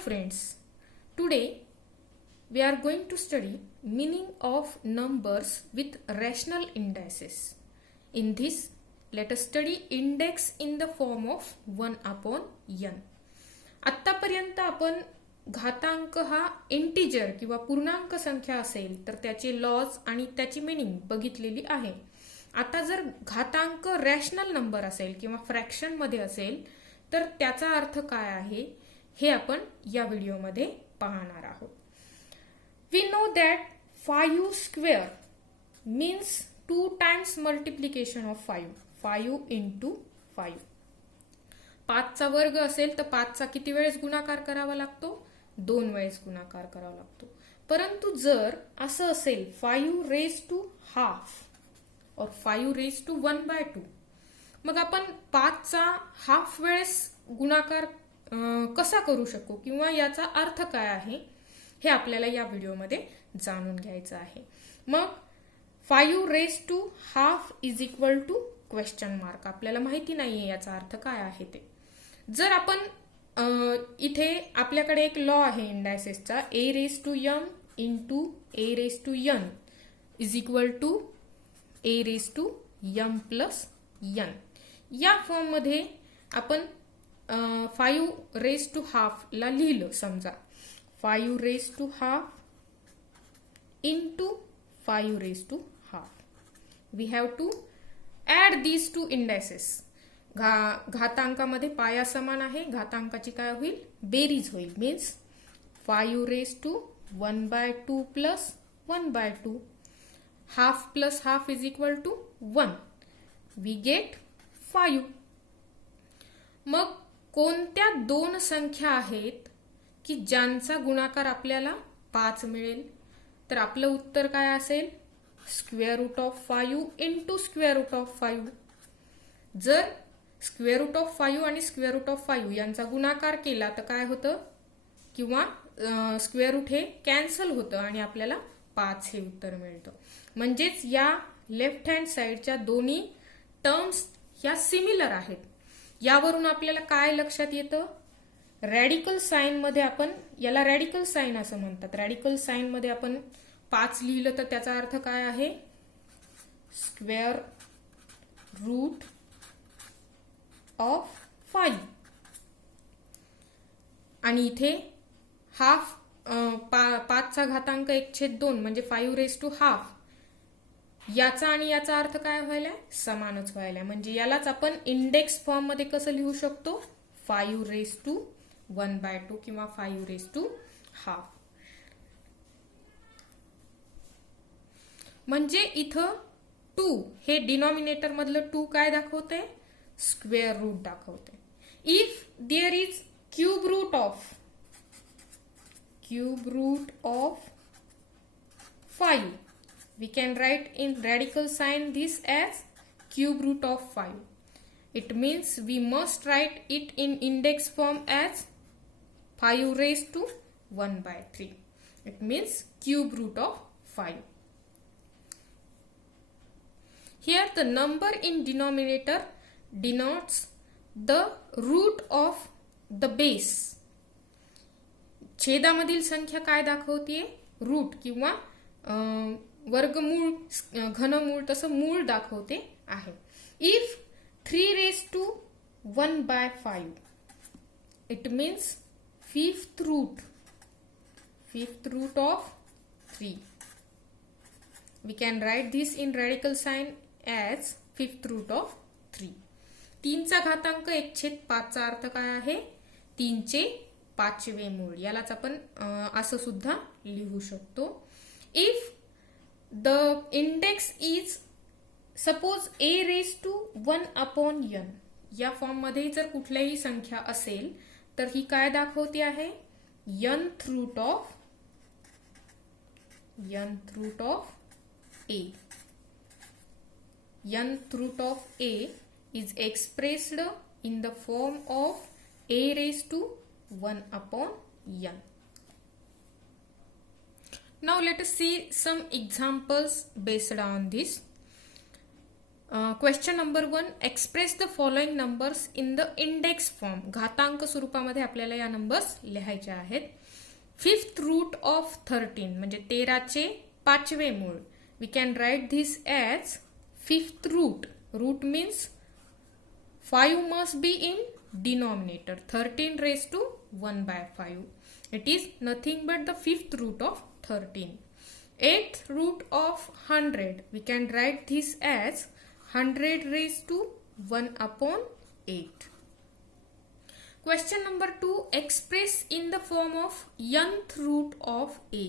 friends, today we are going to study meaning of numbers with rational indices. In this, let us study index in the form of 1 upon n. आत्तापर्यंत आपण घातांक हा integer किंवा पूर्णांक संख्या असेल तर त्याचे लॉज आणि त्याची मीनिंग बघितलेली आहे. आता जर घातांक रॅशनल नंबर असेल किंवा फ्रॅक्शन मध्ये असेल तर त्याचा अर्थ काय आहे हे आपण या व्हिडिओमध्ये पाहणार आहोत. We know that 5 square means 2 times multiplication of 5. 5 into 5. 5 चा वर्ग असेल तर 5 चा किती वेळेस गुणाकार करावा लागतो? 2 वेळेस गुणाकार करावा लागतो. परंतु जर असं असेल 5 raised to half or 5 raised to 1/2, मग आपण 5 चा हाफ वेळेस गुणाकार कसा करू शकू किंवा याचा अर्थ काय आहे हे आपल्याला या व्हिडिओमध्ये जाणून घ्यायचं आहे. मग 5 raised to half is equal to question mark. आपल्याला माहिती नाहीये याचा अर्थ काय आहे ते. जर आपण इथे आपल्याकडे एक लॉ आहे इंडायसेसचा, a raised to m into a raised to n is equal to a raised to m plus n. या फॉर्म मध्ये आपण 5 raised to half ला लिहिलं. समजा 5 raised to half into 5 raised to half. We have to add these two indices. घातांकामध्ये पाया समान आहे, घातांकाची काय होईल? बेरीज होईल. Means 5 raised to 1/2 plus 1/2. Half plus half is equal to 1. We get 5. मग कोणत्या दोन संख्या आहेत की ज्यांचा गुणाकार आपल्याला 5 मिळेल? तर आपलं उत्तर काय असेल? Square root of 5 into square root of 5. जर स्क्वेअर रूट ऑफ 5 आणि स्क्वेअर रूट ऑफ 5 यांचा गुणाकार केला तर काय होतं? किंवा स्क्वेअर रूट हे कॅन्सल होतं आणि आपल्याला 5 हे उत्तर मिळतं. म्हणजेच या लेफ्ट हँड साइडच्या दोन्ही टर्म्स ह्या सिमिलर आहेत. यावरून आपल्याला काय लक्षात येतं? रॅडिकल साइन मध्ये आपण याला रॅडिकल साइन असं म्हणतात. रॅडिकल साइन मध्ये आपण 5 लिहिलं तर त्याचा अर्थ काय आहे? Square root of 5. आणि इथे हाफ 5 चा घातांक 1/2 म्हणजे 5 raised to half. याचा आणि याचा अर्थ काय व्हायला? समानच व्हायला. म्हणजे यालाच आपण इंडेक्स फॉर्म मध्ये कसं लिहू शकतो? 5 raised to 1/2 किंवा 5 raised to half. म्हणजे इथं 2 हे डिनॉमिनेटर मधलं 2 काय दाखवते? स्क्वेअर रूट दाखवते. If there is cube root of 5, we can write in radical sign this as cube root of 5. It means we must write it in index form as 5 raised to 1/3. It means cube root of 5. Here the number in denominator denotes the root of the base. छेदामधील संख्या काय दाखवते? Route किंवा वर्गमूळ, घनमूळ, तसं मूळ दाखवते आहे. If 3 raised to 1/5, it means fifth root of 3. We can write this in radical sign as fifth root of 3. 3 चा घातांक 1/5 चा अर्थ काय आहे? 3 चे 5वे मूळ. यालाच आपण असं सुद्धा लिहू शकतो. If the index is suppose a raised to 1 upon n. या फॉर्म मध्ये जर कुठल्याही संख्या असेल तर ही काय दाखवते आहे? nth root of a. nth root of a is expressed in the form of a raised to 1 upon n. Now let us see some examples based on this. Question number 1, express the following numbers in the index form. घातांक स्वरूपामध्ये आपल्याला या numbers लिहायचे आहेत. 5th route of 13 म्हणजे 13चे 5वे मूळ. We can write this as 5th root. Root means 5 must be in denominator. 13 raised to 1 by 5. It is nothing but the 5th root of 13. 8th root of 100. We can write this as 100 raised to 1 upon 8. Question number 2. Express in the form of nth root of a.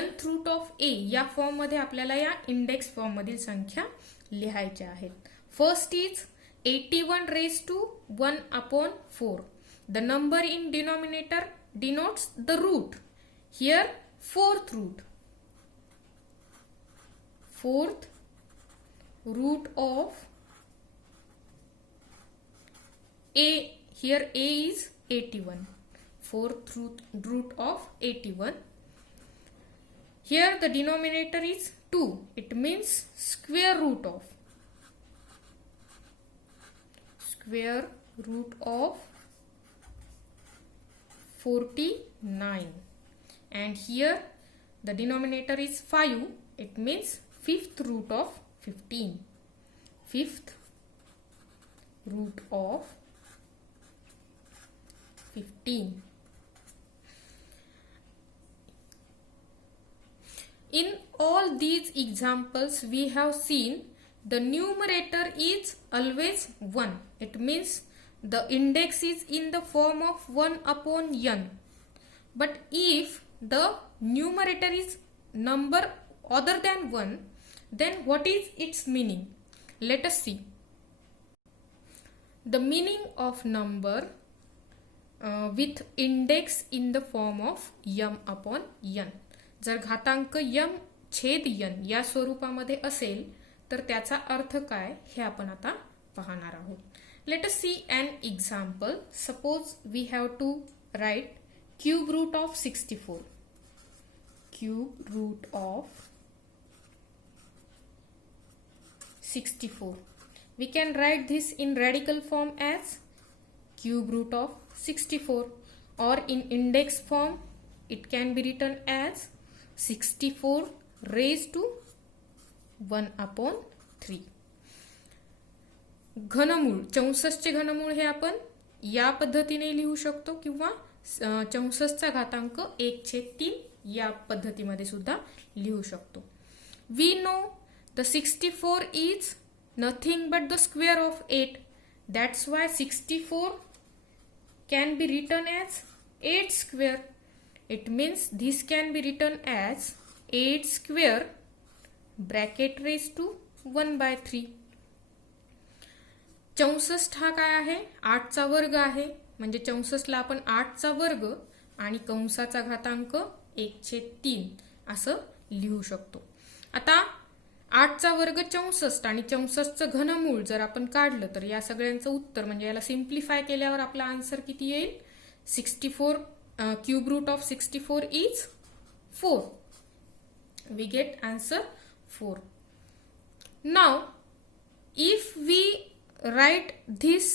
nth root of a या form मध्ये आपल्याला या index form मधील संख्या लिहायच्या आहेत. First is 81 raised to 1 upon 4. The number in denominator denotes the root. Here 4th root. 4th root of a. Here a is 81. 4th root of 81. Here the denominator is 2. It means square root of 49. And here the denominator is 5. It means 5th root of 15. 5th root of 15. In all these examples we have seen the numerator is always 1. It means the index is in the form of 1 upon n. But if the numerator is number other than 1, then what is its meaning? Let us see. The meaning of number with index in the form of m upon n. जर घातांक m छेद n या स्वरूपामध्ये असेल तर त्याचा अर्थ काय हे आपण आता पाहणार आहोत. Let us see an example. Suppose we have to write cube root of 64. Cube root of 64. We can write this in radical form as cube root of 64, or in index form it can be written as 64 raised to 1 upon 3. घनमूळ 64 चे घनमूळ हे आपण या पद्धतीने लिहू शकतो किंवा 64 चा घातांक 1/3 या पद्धतीमध्ये सुद्धा लिहू शकतो. We know the 64 is nothing but the square of 8. That's why 64 can be written as 8 square. It means this can be written as 8 square bracket raised to 1 by 3. 64 हा काय आहे? 8 चा वर्ग आहे. म्हणजे 64 ला आपण 8 चा वर्ग आणि कंसाचा घातांक 1/3 असं लिहू शकतो. आता 8 चा वर्ग 64 आणि 64 चं घनमूळ जर आपण काढलं तर या सगळ्यांचं उत्तर म्हणजे याला सिम्प्लिफाय केल्यावर आपला आन्सर किती येईल? 64 cube root of 64 is 4. We get answer 4. Now if we write this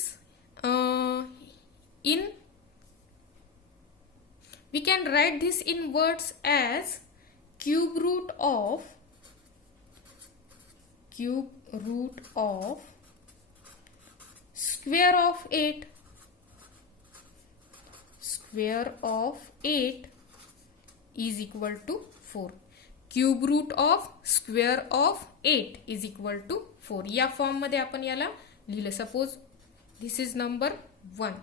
we can write this in words as cube root of square of 8. Square of 8 is equal to 4. Cube root of square of 8 is equal to 4. या form मध्ये आपण याला लिहिलं. Suppose this is number 1.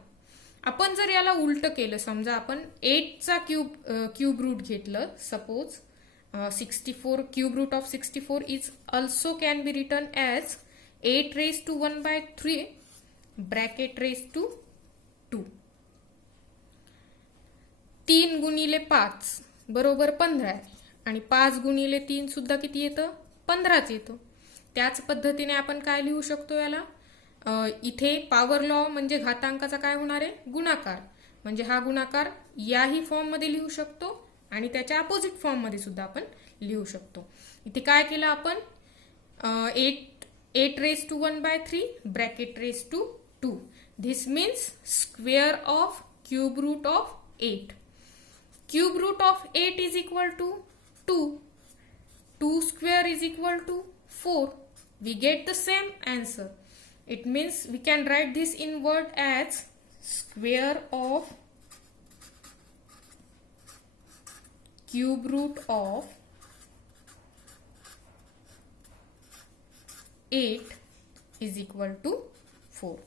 आपण जर याला उलट केलं, समजा आपण 8 चा क्यूब रूट घेतलं. Suppose 64 cube root of 64 is also can be written as 8 raised to 1 by 3 bracket raised to 2. 3 गुणिले 5 बरोबर 15 आणि 5 गुणिले 3 सुद्धा किती येतं? 15च येतं. त्याच पद्धतीने आपण काय लिहू शकतो याला? इथे पॉवर लॉ म्हणजे घातांकाचा काय होणार आहे? गुणाकार. म्हणजे हा गुणाकार याही फॉर्म मध्ये लिहू शकतो आणि त्याच्या अपोजिट फॉर्म मध्ये सुद्धा आपण लिहू शकतो. इथे काय केलं आपण? 8 8 raised to 1 by 3 bracket raised to 2. This means square of cube root of 8. Cube root of 8 is equal to 2. 2 square is equal to 4. We get the same answer. It means we can write this in word as square of cube root of 8 is equal to 4.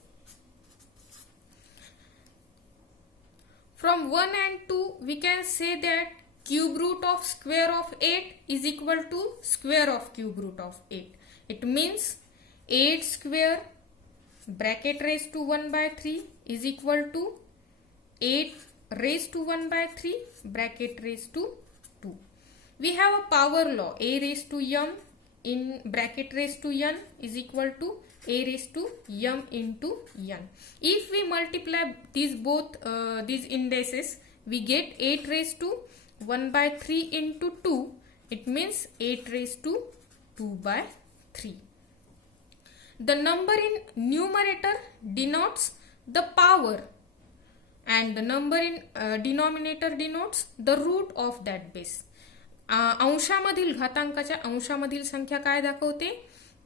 From 1 and 2 we can say that cube root of square of 8 is equal to square of cube root of 8. It means 8 square bracket raised to 1 by 3 is equal to 8 raised to 1 by 3 bracket raised to 2. We have a power law, a raised to m in bracket raised to n is equal to a raised to m into n. If we multiply these both these indices, we get 8 raised to 1 by 3 into 2. It means 8 raised to 2 by 3. The number in numerator denotes the power and the number in denominator denotes the root of that base. अंशामधील घातांकाच्या अंशामधील संख्या काय दाखवते,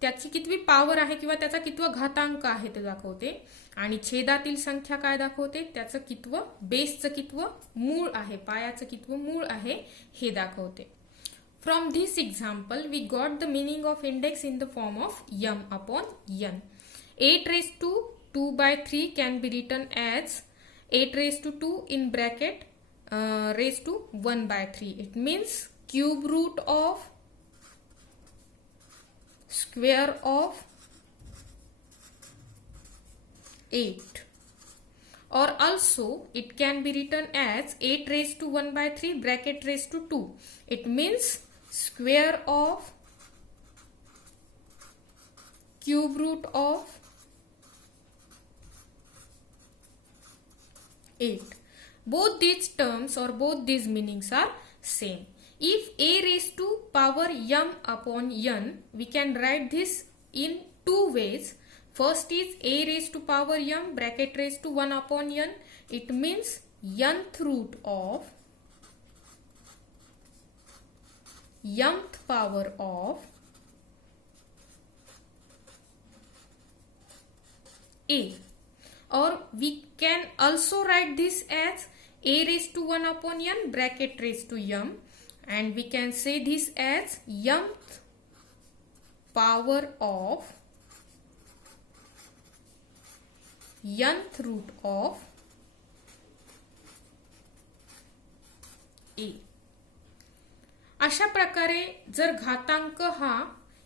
त्याची कितवी power आहे किंवा त्याचा कितवा घातांक आहे ते दाखवते. आणि छेदातील संख्या काय दाखवते, त्याचं कितवं बेसचं कितवं मूळ आहे, पायाचं कितवं मूळ आहे हे दाखवते. From this example, we got the meaning of index in the form of m upon n. 8 raised to 2 by 3 can be written as 8 raised to 2 in bracket raised to 1 by 3. It means cube root of square of 8. Or also it can be written as 8 raised to 1 by 3 bracket raised to 2. It means square of cube root of 8. Both these terms or both these meanings are same. If a raised to power m upon n, we can write this in two ways. First is a raised to power m bracket raised to 1 upon n. It means nth root of mth power of a. Or we can also write this as a raised to 1 upon n bracket raised to m, and we can say this as mth power of nth root of a. अशा प्रकारे जर घातांक हा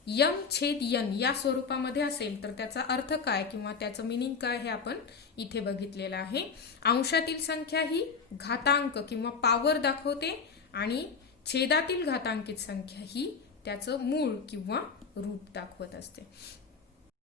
m छेद n या स्वरूपामध्ये असेल तर त्याचा अर्थ काय किंवा त्याचं मीनिंग काय हे आपण इथे बघितलेलं आहे. अंशातील संख्या ही घातांक किंवा पॉवर दाखवते आणि छेदातील घातांकित संख्या ही त्याचं मूळ किंवा रूट दाखवत असते.